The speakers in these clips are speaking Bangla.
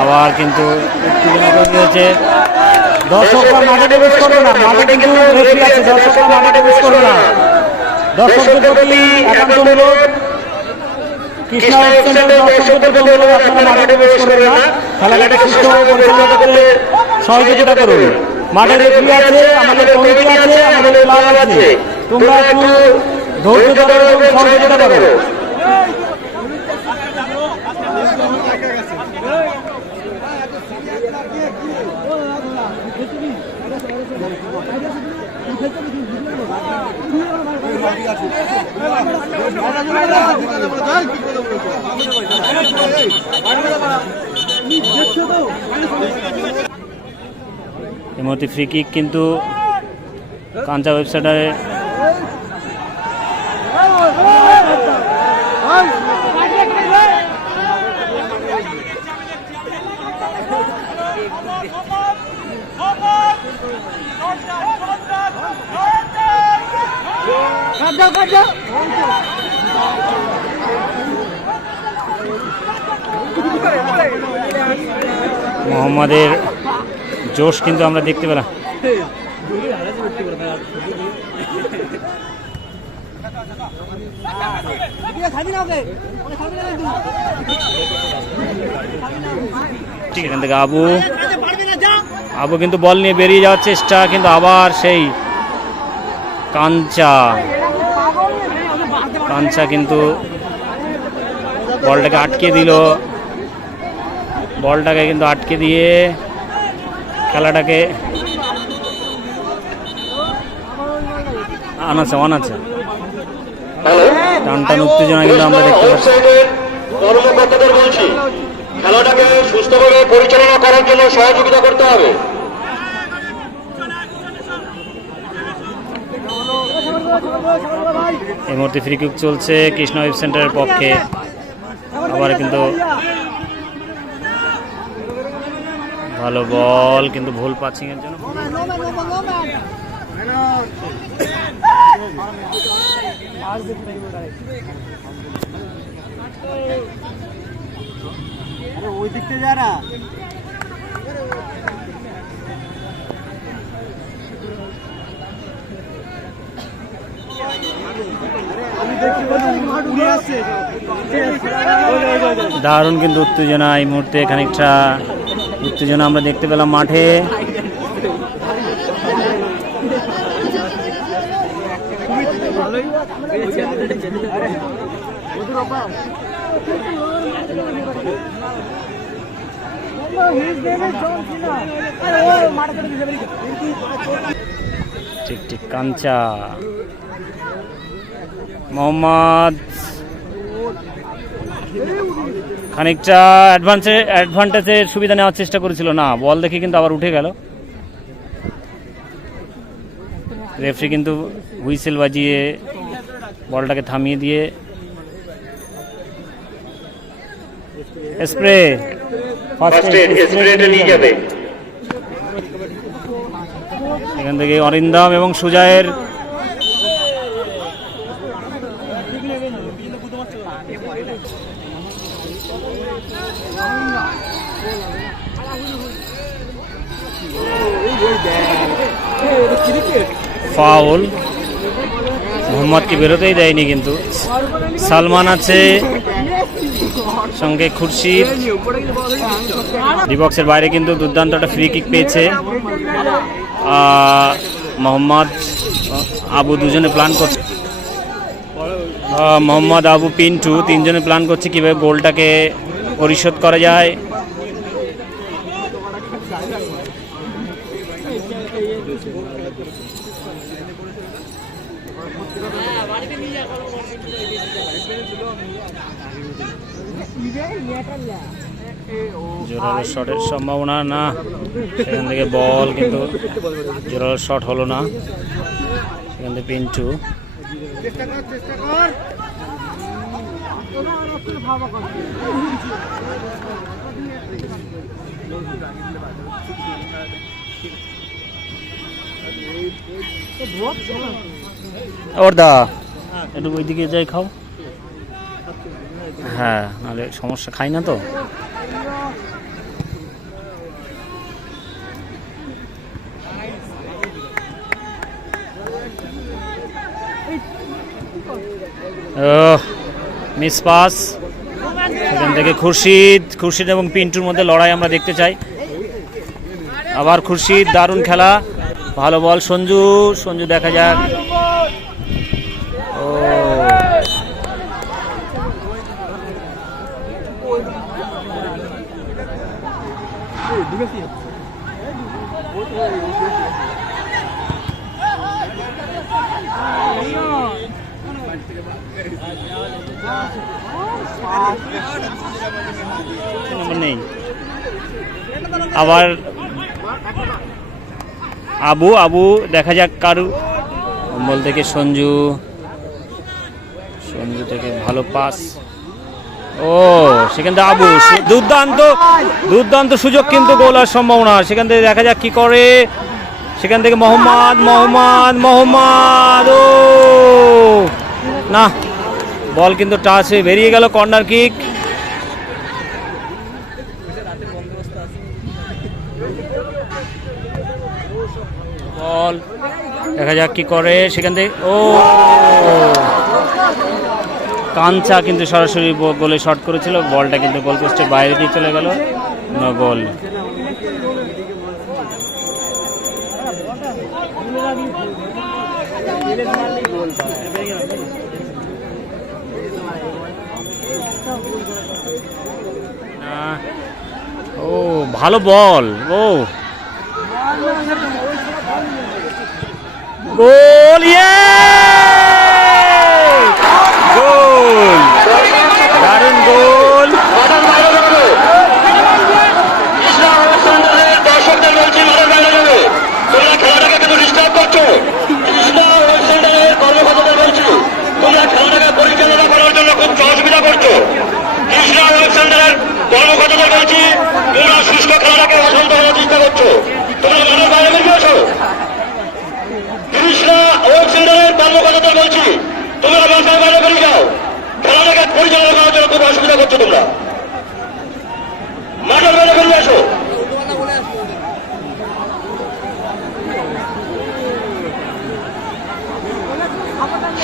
আবার কিন্তু হয়েছে দর্শকরা মাঠে প্রবেশ করবে না। মাঠে কিন্তু আছে। দর্শকরা মাঠে প্রবেশ করবে না। দর্শকদের প্রতি একান্ত অনুরোধ। না। খেলাটাকে সুস্থভাবে পরিচালনা করতে সহযোগিতা করুন মাঠে রেফারি আছে আমাদের কমিটি আছে আমাদের ক্লাব আছে। তোমরা একটু ধৈর্য ধরো সহযোগিতা করো। এই মুহূর্তে ফ্রি কিক কিন্তু কাঞ্চা ওয়েবসাইটে মোহাম্মদের জোশ কিন্তু আমরা দেখতে পেলাম। ঠিক এখান থেকে আবু। আবু কিন্তু বল নিয়ে বেরিয়ে যাওয়ার চেষ্টা, কিন্তু আবার সেই কাঞ্চা। কাঞ্চা কিন্তু বলটাকে আটকে দিল। বলটাকে কিন্তু আটকে দিয়ে খেলাটাকে আনাচ্ছে অনাচ্ছে টান টান উত্তেজনা কিন্তু আমরা দেখতে পাচ্ছি। কর্মকর্তাদের বলছি খেলাটাকে সুস্থভাবে পরিচালনা করার জন্য সহযোগিতা করতে হবে। এই মুহূর্তে ফ্রি কিক চলছে কৃষ্ণ ওয়েব সেন্টারের পক্ষে। আবার কিন্তু ভালো বল কিন্তু ভুল পাচ্ছিং এর জন্য ওই দিকতে যা না। দারুণ কিন্তু উত্তেজনা এই মুহূর্তে খানিকটা উত্তেজনা আমরা দেখতে পেলাম মাঠে। ঠিক ঠিক কাঞ্চা। মোহাম্মদ খানিকটা অ্যাডভান্সে অ্যাডভান্টেজের সুবিধা নেওয়ার চেষ্টা করেছিল। না বল দেখে কিন্তু আবার উঠে গেল। রেফরি কিন্তু হুইসেল বাজিয়ে বলটাকে থামিয়ে দিয়ে স্প্রে এখান থেকে অরিন্দম এবং সুজয়ের ফাউল। মোহাম্মদকে বেরোতেই দেয়নি কিন্তু। সালমান আছে, সঙ্গে খুরশিদ। ডিবক্সের বাইরে কিন্তু দুর্দান্ত একটা ফ্রি কিক পেয়েছে মোহাম্মদ, আবু দুজনে প্ল্যান করছে। মোহাম্মদ, আবু, পিন্টু, তিনজনে প্ল্যান করছে কীভাবে গোলটাকে পরিশোধ করা যায়। জোরালো শটের সম্ভাবনা না। সেখান থেকে বল কিন্তু জোরালো শট হলো না। সেখান থেকে পিন্টু ওর দা। একটু ওইদিকে যাই খাও। হ্যাঁ নাহলে সমস্যা, খাই না তো? মিস পাস। এখান থেকে খুরশিদ খুরশিদ এবং পিন্টুর মধ্যে লড়াই আমরা দেখতে চাই। আবার খুরশিদ, দারুণ খেলা। ভালো বল, সঞ্জু সঞ্জু দেখা যাক। নেই আবার আবু আবু, দেখা যাক কারু। বল থেকে সঞ্জু। সঞ্জু থেকে ভালো পাস ও, সেখান থেকে আবু। দুর্দান্ত দুর্দান্ত সুযোগ কিন্তু গোল সম্ভাবনা। সেখান থেকে দেখা যাক কি করে। সেখান থেকে মোহাম্মদ মোহাম্মদ মোহাম্মদ, ও! না বল কিন্তু টাচ হয়ে বেরিয়ে গেল কর্নার কিক। বল, দেখা যাক কি করে সেখান থেকে। ও! কাঞ্চা কিন্তু সরাসরি গোলে শট করেছিল, বলটা কিন্তু গোল পোস্টের বাইরে দিয়ে চলে গেল, নো গোল। না। ভালো বল। ও। গোল ইয়ে! গোল। দারুণ গোল মাঠের বাইরে যাবে কৃষ্ণা ওয়েস্টার্নের দর্শকদের বলছি মাঠের বাইরে যাবে তোমরা খেলাটাকে কিন্তু ডিস্টার্ব করছ কৃষ্ণা ওয়েস্টার্নের কর্মকর্তাদের বলছি তোমরা খেলাটাকে পরিচালনা করার জন্য খুব অসুবিধা করছ কৃষ্ণা ওয়েস্টার্নের কর্মকর্তাদের বলছি তোমরা সুস্থ খেলাটাকে অশান্ত করার চেষ্টা করছ তোমরা মাঠের বাইরে বেরিয়ে আসো কৃষ্ণা ওয়েস্টার্নের কর্মকর্তাদের বলছি তোমরা মাঠের বাইরে বেরিয়ে যাও খেলাটাকে পরিচালনা করার জন্য খুব অসুবিধা করছ তোমরা মাঠের বাইরে বেরিয়ে আসো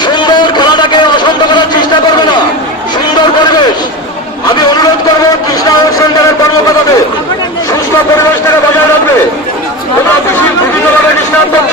সুন্দর খেলাটাকে অশান্ত করার চেষ্টা করবে না সুন্দর পরিবেশ আমি অনুরোধ করব কৃষ্ণা সেন্টারের সুস্থ পরিবেশ থেকে বজায় রাখবে। বেশি বিভিন্নভাবে ডিস্টার্ব করছ?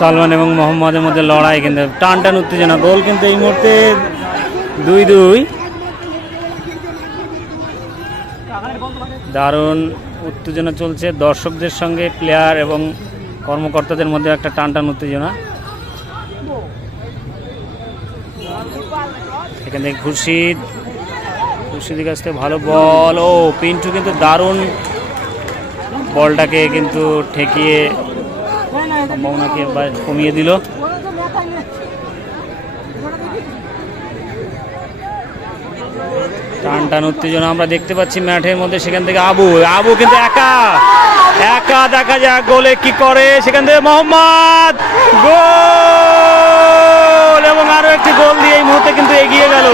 সালমান এবং মোহাম্মদের মধ্যে লড়াই, কিন্তু টান টান উত্তেজনা। গোল কিন্তু এই মুহূর্তে দুই দুই দারুণ উত্তেজনা চলছে দর্শকদের সঙ্গে, প্লেয়ার এবং কর্মকর্তাদের মধ্যে একটা টান টান উত্তেজনা। এখান থেকে খুরশিদ, খুরশিদের কাছ থেকে ভালো বল। ও, পিন্টু কিন্তু দারুণ বলটাকে কিন্তু ঠেকিয়ে সম্ভাবনাকে কমিয়ে দিল। টান টান উত্তেজনা আমরা দেখতে পাচ্ছি মাঠের মধ্যে। সেখান থেকে আবু আবু কিন্তু একা। একা দেখা যাক গোলে কি করে। সেখান থেকে মোহাম্মদ, গোল! এবং আরও একটি গোল দিয়ে এই মুহূর্তে কিন্তু এগিয়ে গেল।